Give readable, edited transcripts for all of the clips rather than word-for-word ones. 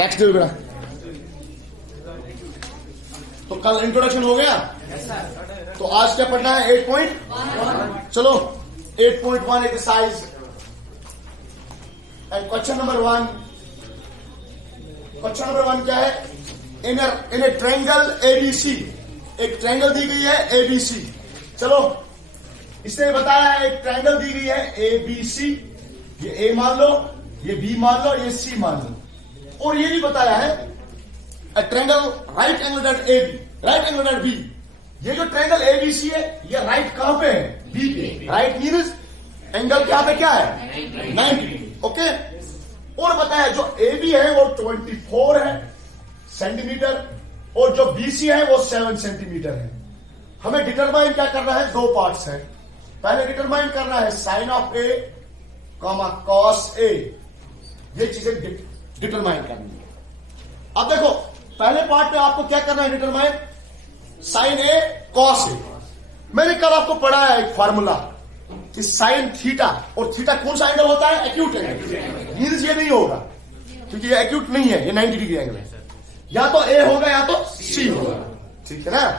Text दे बेटा। तो कल इंट्रोडक्शन हो गया। तो आज क्या पढ़ना है? 8.1। चलो 8.1 exercise and question number 1। Question number 1 क्या है? इन ए ट्रायंगल एबीसी, एक ट्रायंगल दी गई है एबीसी। चलो इसने बताया है एक ट्रायंगल दी गई है एबीसी, ये ए मान लो, ये बी मान लो, ये सी मान लो, और ये भी बताया है a triangle right angle at A B, right angle at B. ये जो ट्रायंगल एबीसी है ये राइट कहां पे है? बी पे। राइट मीन्स एंगल क्या पे क्या है? 90। ओके। और बताया जो ए बी है वो 24 है सेंटीमीटर और जो बीसी है वो 7 सेंटीमीटर है। हमें डिटरमाइन क्या करना है? दो पार्ट्स है। पहले डिटरमाइन करना है sine of A comma cos A, ये चीजें डिटरमाइन करनी है। अब देखो पहले पार्ट में आपको क्या करना है? Determine sign A cos A. मैंने कल आपको पढ़ाया एक फार्मूला कि साइन थीटा, और थीटा कौन सा एंगल होता है? Acute angle. मीन्स ये नहीं होगा क्योंकि ये एक्यूट नहीं है, ये 90 डिग्री एंगल है। या तो ए होगा या तो सी होगा, ठीक है ना?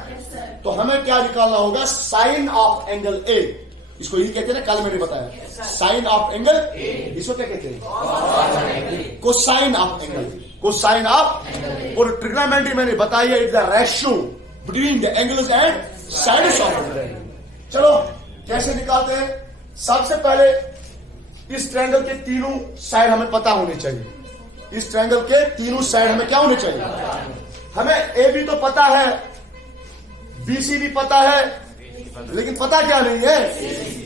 तो हमें क्या निकालना होगा? Sine of angle A. इसको यही कहते हैं ना, कल मैंने बताया साइन ऑफ एंगल ए। इसको क्या कहते हैं? Cosine of angle, cosine of. और ट्रिग्नोमेट्री मैंने बताई है is the ratio between the angles and sides of angle. चलो कैसे निकालते हैं? सबसे पहले इस ट्रायंगल के तीनों साइड हमें पता होने चाहिए। इस ट्रायंगल के तीनों साइड हमें क्या होने चाहिए? हमें ए बी तो पता है, बीसी भी पता है, लेकिन पता क्या नहीं है?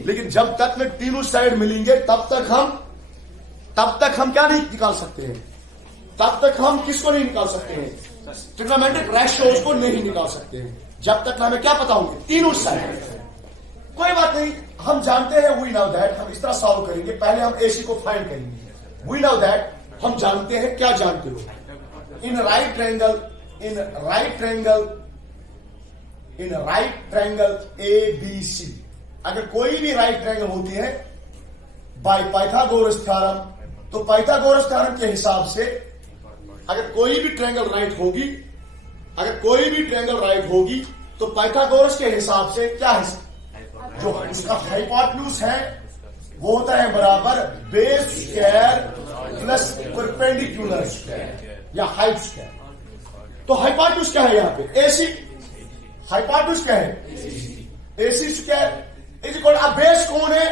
लेकिन जब तक में तीनों साइड मिलेंगे तब तक हम क्या नहीं निकाल सकते हैं? तब तक हम किसको नहीं निकाल सकते हैं? ट्रिग्नोमेट्रिक रेशियोज को नहीं निकाल सकते हैं जब तक हमें क्या पता होंगे? तीनों साइड। कोई बात नहीं, हम जानते हैं, वी नो दैट। हम इस तरह सॉल्व करेंगे, पहले हम एसी को फाइंड करेंगे। वी नो दैट, हम जानते हैं। क्या जानते हो? In right triangle A B C, अगर कोई भी राइट ट्रायंगल होती है बाय पाइथागोरस थ्योरम, तो पाइथागोरस थ्योरम के हिसाब से अगर कोई भी ट्रायंगल राइट होगी तो पाइथागोरस के हिसाब से क्या है? जो उसका हाइपोटेन्यूज है वो होता है बराबर base square plus perpendicular square या हाइट स्क्वायर। तो हाइपोटेन्यूज क्या है? यहाँ पे एसी। हाइपोटेन्यूज क्या है? AC square is equal. अब बेस कौन है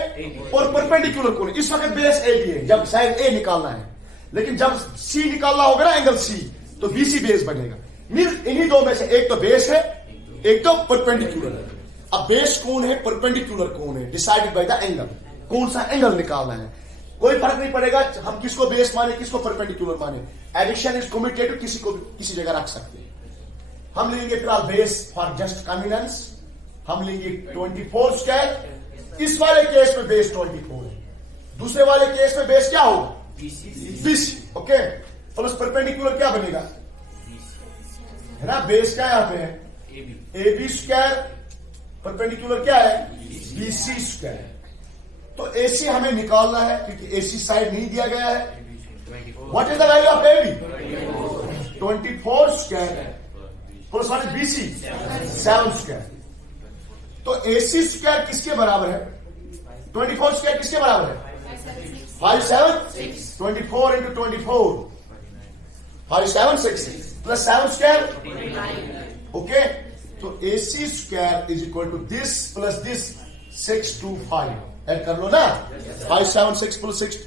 और परपेंडिकुलर कौन है? इस वक्त बेस ए भी है जब साइड ए निकालना है, लेकिन जब सी निकालना होगा ना एंगल सी, तो बीसी बेस बनेगा। मीन्स इन्हीं दो में से एक तो बेस है, एक तो परपेंडिकुलर है। अब बेस कौन है, परपेंडिकुलर कौन है? Decided by the angle. कौन सा एंगल निकालना है? कोई फर्क नहीं पड़ेगा हम किसको बेस माने किसको परपेंडिकुलर माने। एडिशन इज कम्यूटेटिव, किसी को किसी जगह रख सकते हैं। हम लेंगे फिलहाल बेस फॉर जस्ट कन्वीनियंस, हम लेंगे 24 स्क्वायर। इस वाले केस में बेस 24 है, दूसरे वाले केस में बेस क्या होगा? बीसी। ओके। प्लस परपेंडिकुलर क्या बनेगा? है ना, बेस क्या यहां पे है? ए बी स्क्वायर, परपेंडिकुलर क्या है? BC square. तो एसी हमें निकालना है क्योंकि एसी साइड नहीं दिया गया है। What is the value of A B? 24 square plus what is BC? 7 square. तो एसी स्क्वायर किसके बराबर है? 24 स्क्वायर किसके बराबर है? 5 7 24 इंटू 24 5 7 6 प्लस 7 स्क्वायर। ओके। तो AC square is equal to this plus this 6 2 5। Add कर लो ना। 5 7 6 प्लस 6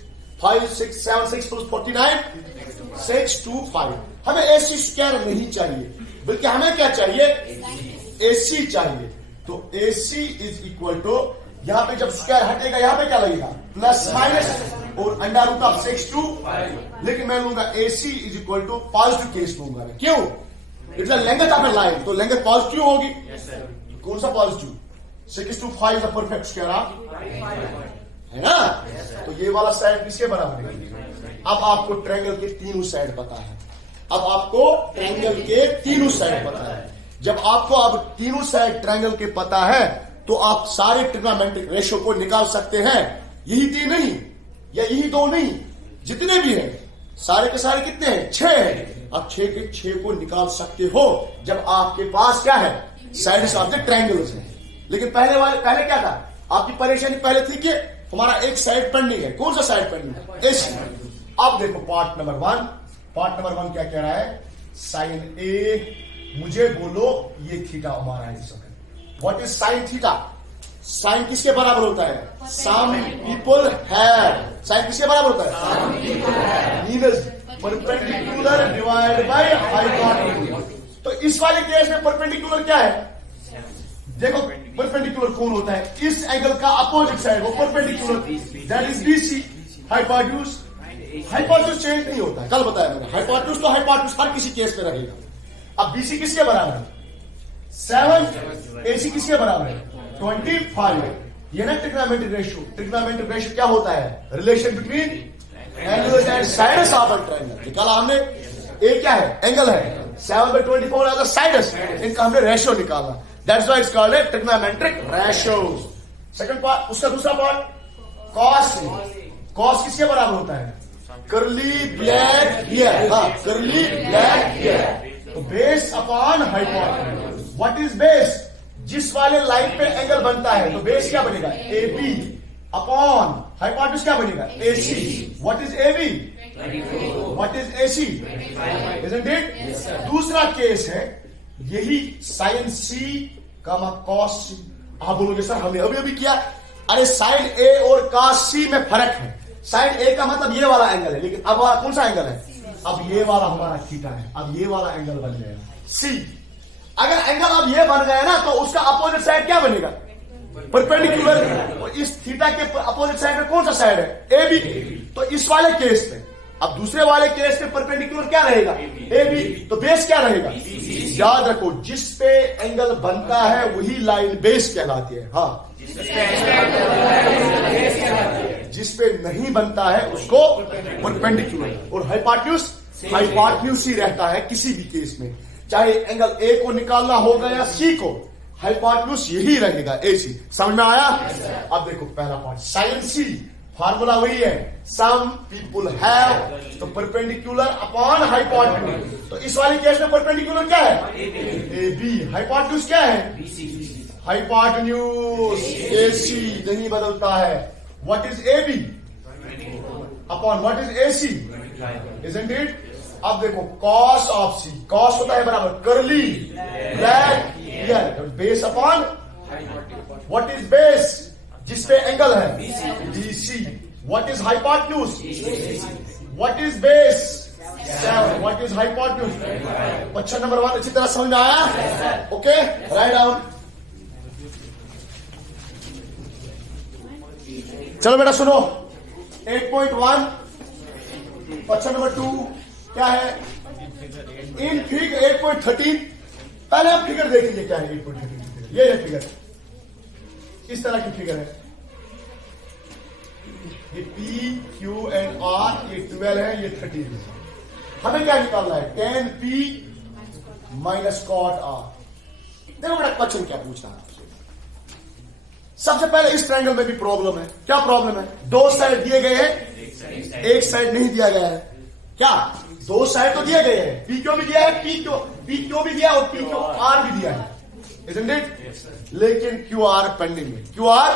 5 6 7 6 प्लस 49 6 2 5। हमें एसी स्क्वायर नहीं चाहिए, बल्कि हमें क्या चाहिए? एसी चाहिए। तो एसी इज इक्वल टू, यहां पे जब स्क्वायर हटेगा यहां पे क्या लगेगा? प्लस माइनस और अंडर रूट ऑफ 6 2 5। लेकिन मैं लूंगा AC is equal to positive case लूंगा मैं। क्यों? It's the length of a line, तो लेंथ पॉजिटिव होगी। कौन सा positive? 6 2 5 the perfect square of, है ना? तो ये वाला साइड किसके बराबर है? अब आपको ट्रायंगल के तीनों साइड पता है। जब आपको अब तीनों साइड ट्रायंगल के पता है तो आप सारे ट्रिग्नोमेट्रिक रेशियो को निकाल सकते हैं। यही तीन नहीं या यही दो नहीं, जितने भी हैं सारे के सारे कितने हैं? 6 हैं। अब 6 के 6 को निकाल सकते हो जब आपके पास क्या है? साइड्स ऑफ द ट्रायंगल्स है। लेकिन पहले क्या था? आपकी परेशानी पहले थी कि हमारा एक साइड पेंडिंग है। कौन सा साइड पेंडिंग है? एसी। अब देखो पार्ट नंबर 1 क्या कह रहा है? साइन ए, मुझे बोलो ये थीटा हमारा है इस वक्त। What is sine theta? Sine किसके बराबर होता है? Some people have. साइन किसके बराबर होता है? मीनस परपेंडिकुलर डिवाइड बाय हाइपोटेन्यूज। तो इस वाले केस में परपेंडिकुलर क्या है? देखो परपेंडिकुलर कौन होता है? इस एंगल का अपोजिट साइड, वो perpendicular, that is BC. Hypotenuse change नहीं होता है, कल बताया मैंने। हाइपोटेन्यूज तो हाइपोटेन्यूज हर किसी केस में रहेगा। अब बीसी किसके बराबर है? 7। एसी किसके बराबर है? 25। ये ना ट्रिग्नोमेट्रिक रेशियो। ट्रिग्नोमेट्रिक रेशियो क्या होता है? Relation between angles and sides of a triangle. निकाला हमने। ए क्या है? एंगल है। 7/24 आर द साइड्स। इनका हमने रेशियो निकाला। That's why it's called a trigonometric ratio. Second part, उसका दूसरा पार्ट कॉस। कॉस किसके बराबर होता है? Curly black hair. हाँ, कर्ली ब्लैक हेयर। तो base upon hypotenuse. What is base? जिस वाले लाइन पे एंगल बनता है तो बेस क्या बनेगा? ए बी अपॉन हाइपोटेन्यूज क्या बनेगा? A C. What is A B? What is A C? Isn't it? दूसरा केस है यही, साइन सी कामा कॉस सी। आप बोलोगे सर हमने अभी अभी किया। अरे साइन ए और कॉस सी में फर्क है। साइन ए का मतलब ये वाला एंगल है, लेकिन अब कौन सा एंगल है? अब ये वाला हमारा थीटा है। अब ये वाला एंगल बन गया सी। अगर एंगल अब ये बन गया ना तो उसका अपोजिट साइड क्या बनेगा? परपेंडिकुलर। इस थीटा के अपोजिट साइड में कौन सा साइड है? A B. तो इस वाले केस में, अब दूसरे वाले केस में परपेंडिकुलर क्या रहेगा? ए बी। तो बेस क्या रहेगा? याद रखो, जिस पे एंगल बनता है वही लाइन बेस कहलाती है। हाँ, जिस पे नहीं बनता है उसको परपेंडिकुलर। और हाइपोटेन्यूज ही रहता है किसी भी केस में, चाहे एंगल ए को निकालना होगा या सी को, हाइपोटेन्यूज यही रहेगा, ए सी। समझ में आया? अब देखो पहला पार्ट, साइन सी फार्मूला वही है, सम पीपुल हैव। तो परपेंडिकुलर अपॉन हाइपोटेन्यूज। तो इस वाले केस में परपेंडिकुलर क्या है? A B. हाइपोटेन्यूज क्या है? हाइपोटेन्यूज ए सी नहीं बदलता है। What is A B upon what is A C? Isn't it? अब देखो कॉस ऑफ सी, कॉस होता है बराबर curly black hair. Base upon what is base? जिस पे एंगल है BC. What is hypotenuse? What is base? 7। What is hypotenuse? Question number 1 अच्छी तरह समझ में आया? Okay, right down. चलो बेटा सुनो, 8.1 क्वेश्चन नंबर 2 क्या है? इन फिगर 8.13 पहले आप फिगर देख लीजिए क्या है 8.13। ये है फिगर, इस तरह की फिगर है। ये P, Q एंड R, ये 12 है, ये 13 है। हमें क्या निकालना है? tan P minus cot R। देखो बेटा क्वेश्चन क्या पूछ रहा है आपसे। सबसे पहले इस ट्रायंगल में भी प्रॉब्लम है। क्या प्रॉब्लम है? दो साइड दिए गए हैं, एक साइड नहीं दिया गया है। क्या? दो साइड तो दिए गए हैं, पी क्यों भी दिया है, पी क्यों भी दिया और पी क्यों आर भी दिया है, isn't it? लेकिन क्यू आर पेंडिंग है। क्यू आर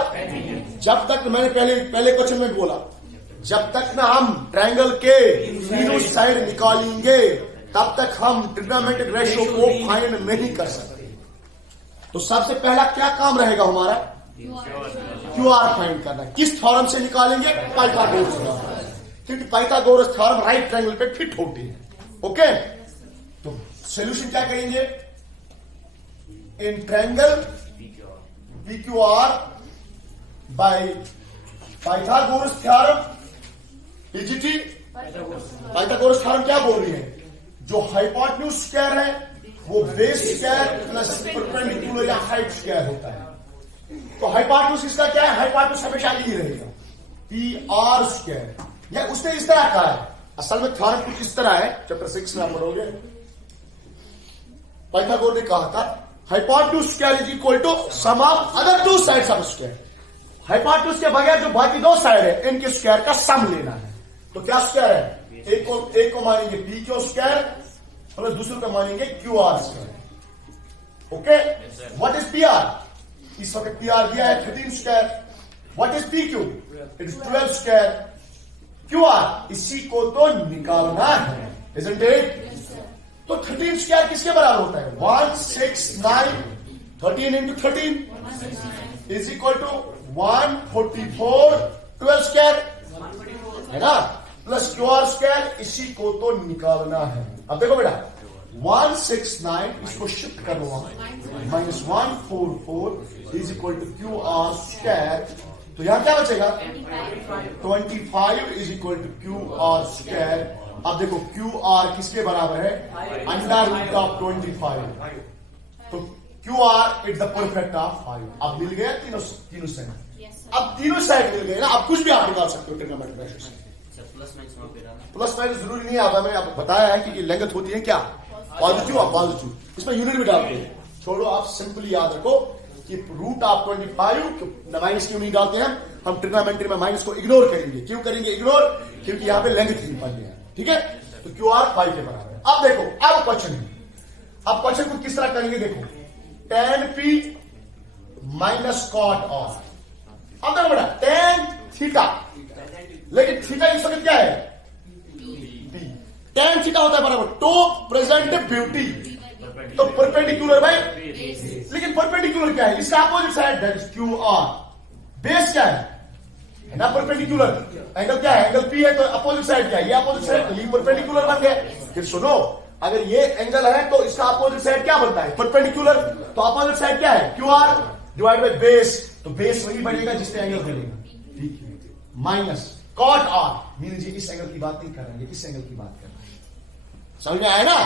जब तक, मैंने पहले क्वेश्चन में बोला, जब तक ना हम ट्रायंगल के तीनों साइड निकालेंगे तब तक हम ट्रिग्नोमेट्रिक रेशियो को फाइंड नहीं कर सकते। तो सबसे पहला क्या काम रहेगा हमारा? क्यू आर फाइंड करना। किस थ्योरम से निकालेंगे? Pythagoras theorem. क्योंकि पाइथागोरस थ्योरम राइट ट्रायंगल पे फिट होती है। ओके, तो सॉल्यूशन क्या करेंगे? In triangle PQR bye Pythagoras theorem, PGT। Pythagoras theorem क्या बोल रही है? जो हाइपोटेन्यूज स्क्वायर है वो बेस स्क्वायर प्लस परपेंडिकुलर या हाइट स्क्वायर होता है। तो हाइपोटेन्यूज इसका क्या है? हाइपोटेन्यूज हमेशा यही रहेगा, PR स्क्वायर। या उसने इस तरह कहा है, असल में थ्योरम कुछ इस तरह है, चैप्टर 6 में आप पढ़ोगे। पाइथागोरस ने कहा था hypotenuse square is equal to sum of other two sides of square. Hypotenuse के बगैर जो बाकी दो साइड है इनके स्क्वायर का सम लेना है। तो क्या स्क्वायर है, एक को मानेंगे पी क्यू स्क्वायर प्लस दूसरे को मानेंगे Q R square. Okay, what is P R? इस वक्त पी आर दिया है 13 square. What is P Q? It is 12 square. Q R इसी को तो निकालना है, इजंट इट? तो 13 स्क्वायर किसके बराबर होता है? 169 13 into 13 is equal to 144 12 square है ना, प्लस क्यू आर स्क्वायर, इसी को तो निकालना है। अब देखो बेटा 169 इसको शिफ्ट कर लो minus 144 is equal to Q R square, तो यहां क्या बचेगा 25 is equal to Q R square. अब देखो क्यू आर किसके बराबर है? अंडर रूट ऑफ 25, तो Q R is the perfect of 5। अब मिल गया तीनों साइड, अब तीनों साइड मिल गए ना, अब कुछ भी आप निकाल सकते हो ट्रिग्नोमेट्रिक से। प्लस माइनस जरूरी नहीं आता, मैंने आपको बताया है कि लेंथ होती है क्या, पॉजिटिव और पॉजिटिव, इसमें यूनिट भी डालते हैं। छोड़ो, आप सिंपली याद रखो कि रूट ऑफ 25 माइनस क्यों नहीं डालते हैं हम ट्रिग्नोमेट्री में, माइनस को इग्नोर करेंगे। क्यों करेंगे इग्नोर? क्योंकि यहां पे लेंथ थी पढ़नी है, ठीक है। तो क्यू आर 5 के बराबर है। अब देखो, अब क्वेश्चन है, अब क्वेश्चन को किस तरह करेंगे देखो, tan p minus cot of. अब देखो बेटा tan थीटा, लेकिन थीटा इस वक्त क्या है? tan थीटा होता है बराबर टू प्रेजेंट ब्यूटी, तो परपेंडिकुलर बाय, लेकिन परपेंडिकुलर क्या है? इसका opposite side that is Q R. Base क्या है ना, परपेंडिकुलर। एंगल क्या है? एंगल पी है, तो अपोजिट साइड क्या है? ये अपोजिट साइड, तो ये परपेंडिकुलर बन गया। फिर सुनो, अगर ये एंगल है तो इसका अपोजिट साइड क्या बनता है? परपेंडिकुलर, तो अपोजिट साइड क्या है? Q R divide by base, तो बेस वही बनेगा जिससे एंगल बनेगा, ठीक है। माइनस कॉट आर, मीन जी इस एंगल की बात नहीं कर रहे हैं, इस एंगल की बात कर रहे हैं, समझ में आया ना।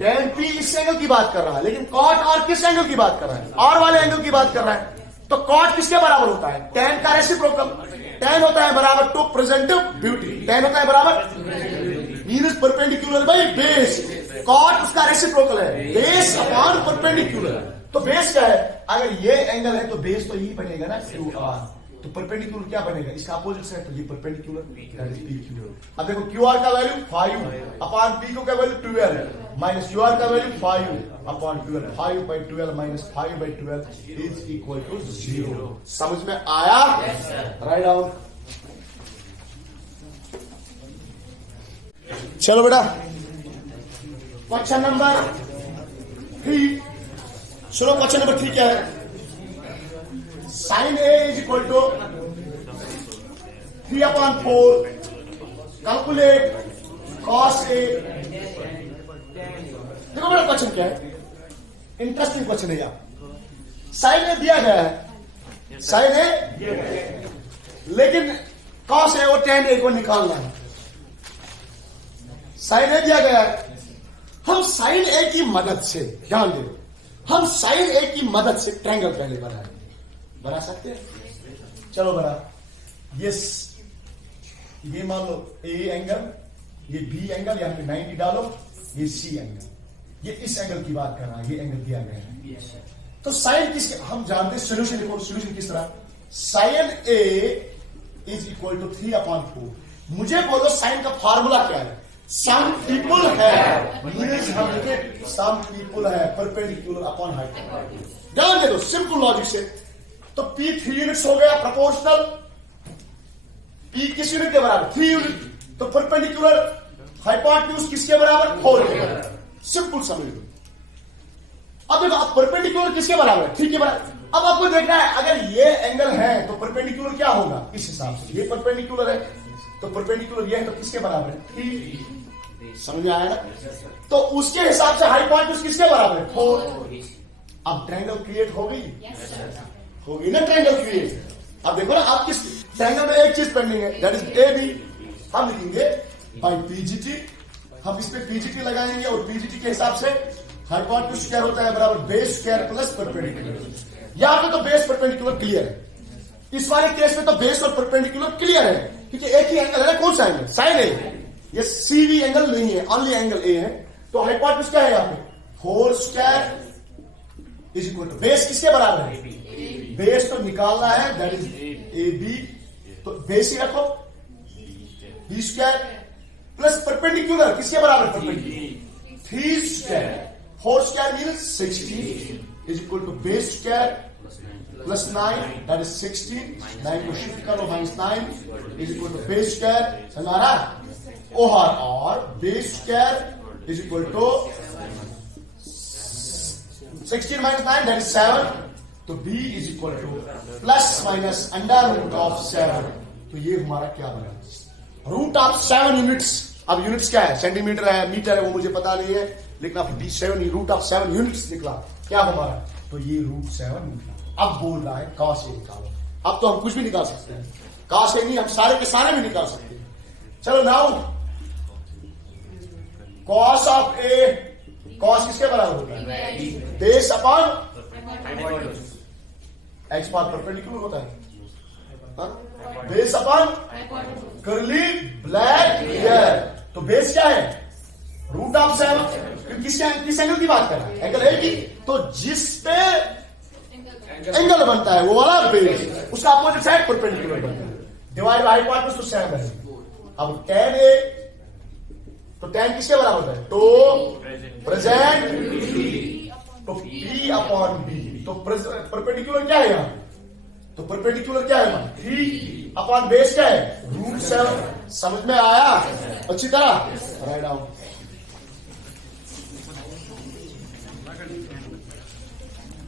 tan p इस एंगल की बात कर रहा है, लेकिन कॉट आर किस एंगल की बात कर रहा है? आर वाले एंगल की बात कर रहा है। तो कॉट किसके बराबर होता है? tan का रेसिप्रोकल। tan होता है बराबर टू प्रेजेंट ब्यूटी, tan होता है बराबर means perpendicular by base. Cot उसका रेसिप्रोकल है, बेस अपॉन परपेंडिकुलर। तो बेस क्या है? अगर ये एंगल है तो बेस तो यही बनेगा ना क्यू आर, तो परपेंडिकुलर क्या बनेगा? इसका अपोजिट साइड, तो ये perpendicular that is P Q. अब देखो क्यू आर का वैल्यू 5 अपॉन पी क्यू का वैल्यू 12 माइनस क्यू आर का value 5 upon 12, 5 by 12 minus 5 by 12 is equal to 0। समझ में आया? Right down. चलो बेटा क्वेश्चन नंबर 3 सुनो। क्वेश्चन नंबर 3 क्या है? Sine A is equal to 3/4 calculate cos A. देखो मेरा क्वेश्चन क्या है, इंटरेस्टिंग क्वेश्चन है यार। साइन ए दिया गया है, साइन ए, लेकिन कॉस ए और tan ए को निकालना है। साइन ए दिया गया है, हम साइन ए की मदद से, ध्यान दो, हम साइन ए की मदद से ट्रायंगल पहले बना सकते हैं। चलो बना, ये मान लो ए एंगल, ये बी एंगल, यहां पे 90 डालो, ये सी एंगल, ये इस एंगल की बात कर रहा है, ये एंगल दिया गया है। तो साइन किसके, हम जानते हैं सोल्यूशन लिखो, सोल्यूशन किस तरह, sine A is equal to 3/4। मुझे बोलो साइन का फॉर्मूला क्या है? सम पीपुल है, हम लिखे सम पीपुल है परपेंडिकुलर अपॉन हाइट। ध्यान दे दो, सिंपल लॉजिक से, तो P 3 यूनिट्स हो गया प्रोपोर्शनल, P किस यूनिट के बराबर? 3 यूनिट, तो परपेंडिकुलर हाइपोटेन्यूज किसके बराबर? 4 के बराबर। सिंपल समझ लो। अब देखो, अब परपेंडिकुलर किसके बराबर है? 3 के बराबर। अब आपको देखना है, अगर ये एंगल है तो परपेंडिकुलर क्या होगा? इस हिसाब से ये परपेंडिकुलर है, तो परपेंडिकुलर ये है, तो किसके बराबर है? 3। समझ में आया ना? तो उसके हिसाब से हाइपोटेन्यूज किसके बराबर है? 4। अब ट्रायंगल क्रिएट हो गई, होगी ना ट्रायंगल क्रिएट। अब देखो ना, आप किस ट्रायंगल में एक चीज पेंडिंग है, दैट इज ए बी। हम लिखेंगे बाय पीजीटी, हम इस पे पीजीटी लगाएंगे और पीजीटी के हिसाब से हाइपोटेन्यूज स्क्वायर होता है बराबर बेस स्क्वायर प्लस परपेंडिकुलर। यहां पे तो बेस परपेंडिकुलर क्लियर है, इस वाले केस में तो बेस और परपेंडिकुलर क्लियर है, क्योंकि एक ही एंगल है ना। कौन सा एंगल? साइन ए। ये सीवी एंगल नहीं है, ओनली एंगल ए है, तो हाइपोटेन्यूज क्या है यहाँ पे? 4 square is equal to base किसके बराबर है? बेस तो निकालना है, दैट इज ए बी, तो बेस ही रखो, बी स्क्वायर प्लस परपेंडिकुलर किसके बराबर perpendicular 3 square 4 square means 16 is equal to base square plus 9 that is 16 9 को शिफ्ट करो -9 is equal to base square समझ आ रहा और base square is equal to 16 minus 9 that is 7 तो b is equal to plus minus under root of 7 तो ये हमारा क्या बना रूट ऑफ 7 यूनिट्स। अब यूनिट्स क्या है सेंटीमीटर है मीटर है वो मुझे पता नहीं है लेकिन अब b7 रूट ऑफ 7 यूनिट्स निकला क्या हमारा तो ये रूट 7 निकला। अब बोल रहा है cos a निकालो। अब तो हम कुछ भी निकाल सकते हैं cos a नहीं हम सारे के सारे भी निकाल सकते हैं। चलो now cos of a cos किसके बराबर होता है base upon x power perpendicular होता है base upon curly black hair तो बेस क्या है रूट ऑफ 7 किस एंगल की बात कर रहा है एंगल ए की तो जिस पे एंगल बनता है वो वाला बेस उसका अपोजिट साइड परपेंडिकुलर बनता है डिवाइड बाय हाइपोटेन्यूज तो सेम है। अब tan a तो tan किसके बराबर होता है तो प्रेजेंट तो p अपॉन b तो परपेंडिकुलर क्या है यहाँ तो परपेंडिकुलर क्या है 3 अपॉन बेस क्या है रूट 7 समझ में आया अच्छी तरह राइट डाउन।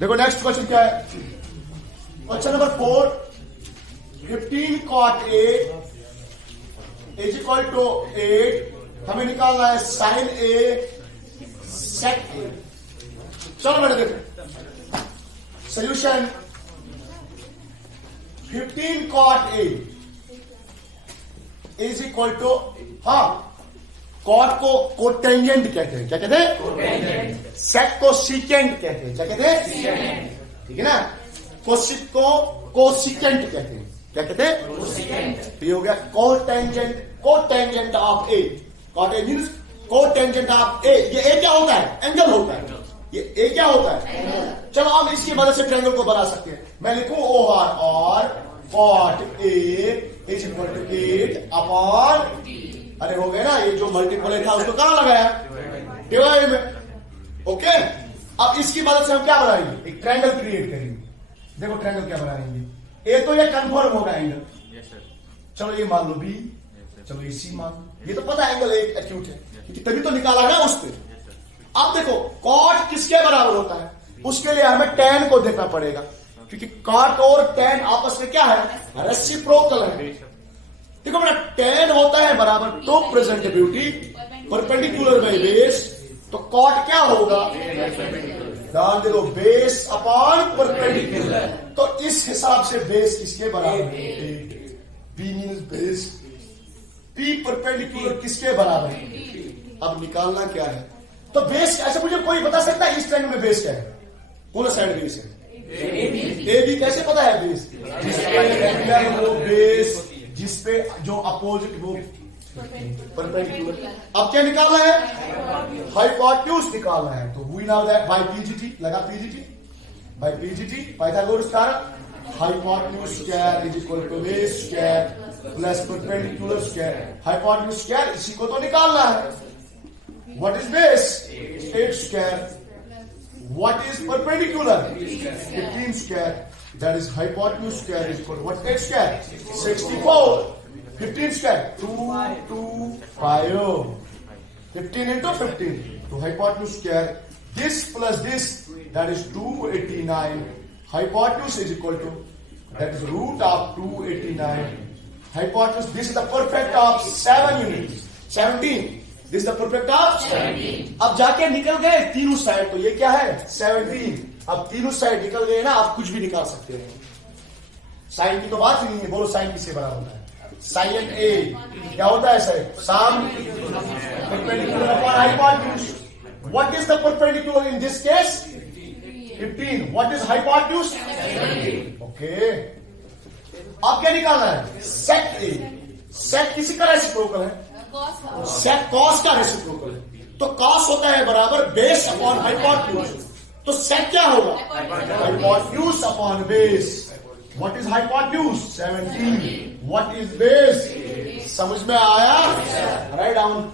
देखो नेक्स्ट क्वेश्चन क्या है question number 4 15 cot a is equal to 8 हमें निकालना है साइन a सेक a। चलो बेटा देखो solution 15 cot a is equal to cot को कोटेंजेंट कहते हैं क्या कहते हैं सेक को सीकेंट कहते हैं क्या कहते हैं ठीक है ना कोसिक को कोसिकेंट कहते हैं क्या कहते हैं तो ये हो गया cotangent of A cot A means cotangent of A ये ए क्या होता है एंगल होता है ये ए क्या होता है चलो हम इसकी मदद से ट्रायंगल को बना सकते हैं मैं लिखूं OR और cot A is equal to 8 upon अरे हो गया ना ये जो मल्टीपल था उसको कहां लगाया डिवाइड में ओके। अब इसकी मदद से हम क्या बनाएंगे एक ट्रायंगल क्रिएट करेंगे। देखो ट्रायंगल क्या बनाएंगे ए तो ये कंफर्म होगा एंगल चलो ये मान लो B चलो ये C मान लो ये तो पता है एंगल एक एक्यूट है क्योंकि तभी तो निकाला ना उस पर। अब देखो कॉट किसके बराबर होता है उसके लिए हमें tan को देखना पड़ेगा क्योंकि कॉट और tan आपस में क्या है रेसिप्रोकल है। देखो बेटा tan होता है बराबर to presentability perpendicular by base तो कॉट क्या होगा ध्यान दे दो बेस अपॉन परपेंडिकुलर तो इस हिसाब से बेस किसके बराबर है B means base P perpendicular किसके बराबर है। अब निकालना क्या है तो बेस ऐसे मुझे कोई बता सकता है इस ट्रायंगल में बेस क्या है कौन सा साइड बेस है ए बी कैसे पता है बेस जिसपे वो बेस जिसपे जो अपोजिट वो परपेंडिकुलर। अब क्या निकालना है हाइपोटेन्यूज निकालना है तो we know that by PGT लगा PGT Pythagoras theorem hypotenuse square is equal to base square plus perpendicular square hypotenuse square इसी को तो निकालना है। What is base? 8 square. What is perpendicular? 15 square. That is hypotenuse square is equal to what? 8 square? 64. 15 square? 2, 2, 5. 15 into 15. So hypotenuse square. This plus this, that is 289. Hypotenuse is equal to, that is root of 289. Hypotenuse, this is the perfect of 7 units. 17. This the perfect of 17। अब जाके निकल गए तीनों side तो ये क्या है 17। अब तीनों साइड निकल गए ना आप कुछ भी निकाल सकते हैं साइन की तो बात ही नहीं है बोलो साइन किससे बराबर होता है साइन ए क्या होता है sine perpendicular upon hypotenuse. What is the perpendicular in this case 15। What is hypotenuse okay. अब क्या निकालना है सेक ए सेक किसी का रेसिप्रोकल है सेक कॉस का रेसिप्रोकल है तो कॉस होता है बराबर बेस अपॉन हाइपोटेन्यूज तो सेक क्या होगा hypotenuse upon base. What is hypotenuse 17। What is base समझ में आया? Right down.